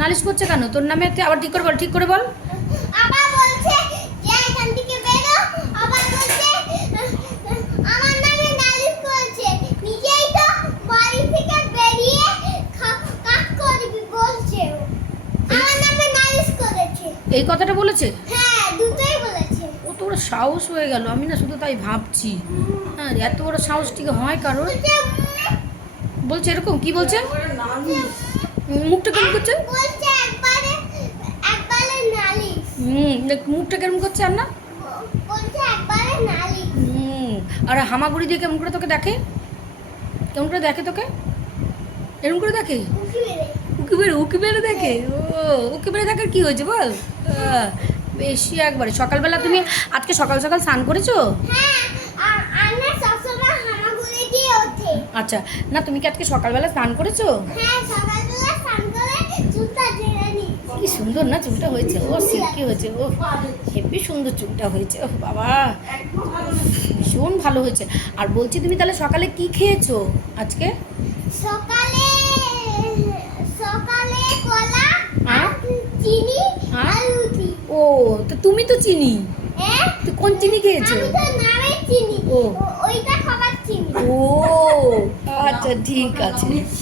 নালিশ করছে কেন? তোর নামে তুই আবার ঠিক করে বল ঠিক করে বল। আবার বলছে যে এখান থেকে বেরো। আবার বলছে আমার নামে নালিশ করেছে। নিজেই তো বাড়ি থেকে বেরিয়ে কাজ করবি বলছে আমার নামে নালিশ করেছে। এই কথাটা বলেছে? হ্যাঁ দুটোই বলেছে। ও তো বড় সাহস হয়ে গেল। আমি না শুধু তাই ভাবছি। হ্যাঁ এত বড় সাহস ঠিক হয় কারণ বলছে এরকম? কি বলছে? মুখটা কেমন করছে? হুম দেখ মুখটা কেমন করছে আর না হুম আর হামাগুড়ি দিয়ে কেমন করে তোকে দেখে? কেমন করে দেখে তোকে? এরকম করে দেখে? উকি বেড়ে উকি বেড়ে দেখে? ও উকি বেড়ে দেখার কি হয়েছে বল? বেশি একবারে। সকালবেলা তুমি আজকে সকাল সকাল স্নান করেছ? হ্যাঁ আর আন্না সবসময় হামাগুড়ি দিয়ে ওঠে আচ্ছা না তুমি কি আজকে সকালবেলা স্নান করেছ? হ্যাঁ সকালবেলা স্নান করে জুতা ঝেড়ে কি সুন্দর না চুলটা হয়েছে। ও সিল্কি হয়েছে ও হেভি সুন্দর চুলটা হয়েছে। ও বাবা ভীষণ ভালো হয়েছে। আর বলছি তুমি তাহলে সকালে কি খেয়েছো আজকে? সকালে সকালে কলা হ্যাঁ? আর চিনি? আর রুটি ও তো তুমি তো চিনি? হ্যাঁ। তুই কোন চিনি খেয়েছো? আমি তো খাবার চিনি। ও আচ্ছা ঠিক আছে।